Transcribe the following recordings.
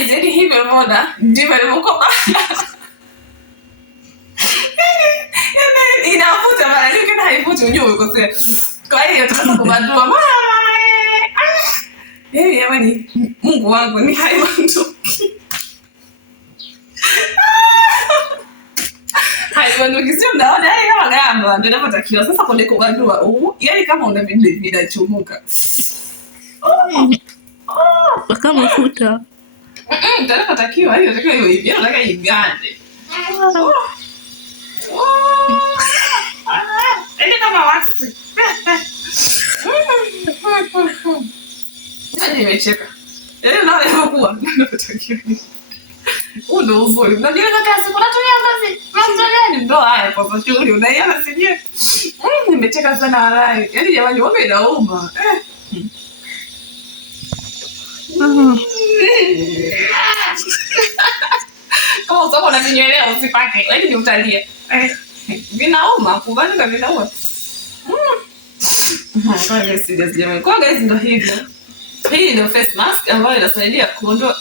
guys, yani hivyo unaona ndivyo ilivyokuwa. Yani inavuta mara nyingi na haivuti ujue ukosea. Kwa hiyo tukasema kubadua mama. Jamani, Mungu wangu ni haibanduki. Haibanduki sio mnaona yani kama gamba ndio inapotakiwa. Sasa kwenda kubadua yani kama una vinachumuka. Kama mafuta. Ndio inapotakiwa hiyo takiwa hiyo hivi. Nataka igande. Ile kama wasi. Nimecheka. Naona inakuwa inapotakiwa. Ndio uzuri. Unajua kazi kuna tumia kazi. Mambo gani ndo haya kwa shughuli unaiona sije. Nimecheka sana walai. Yaani jamani wame inauma. Kama utakuwa unavinywelea usipake. Yaani ni utalia. Vinauma, kubandika vinauma. Kwa guys ndo hivyo. Hii ndio face mask ambayo inasaidia kuondoa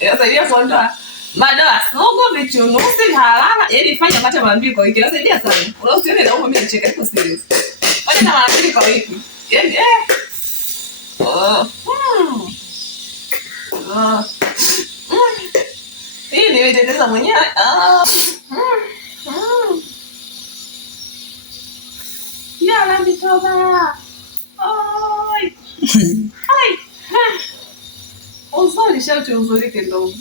inasaidia kuondoa madoa sugu, vichunuzi, harara, yaani ifanye mate mara mbili kwa wiki. Inasaidia sana. Usione nauma mimi nacheka iko serious. Fanya na mara mbili kwa wiki. Yaani hii nimetengeneza mwenyewe. Ya la mitoba. Oi. Ai. Uzuri shauti uzuri kidogo.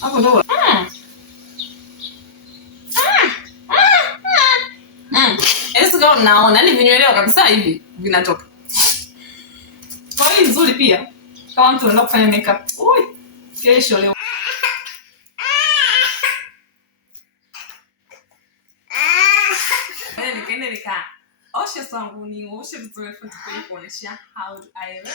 Hapo ndo. Esi kama mnaona ni vinywelewa kabisa hivi vinatoka. Kwa hiyo nzuri pia. Kama mtu anaenda kufanya makeup. Oi. Kesho leo. Nikaenda nika osha sangu ni osha vizuri kwa kuonyesha how I like.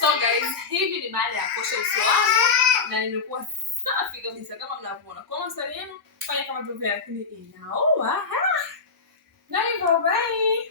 So guys, hivi ni baada ya kuosha uso wangu na nimekuwa safi kabisa kama mnavyoona. Kwa msanii yenu fanya kama vile lakini inaoa. Na hivyo bye.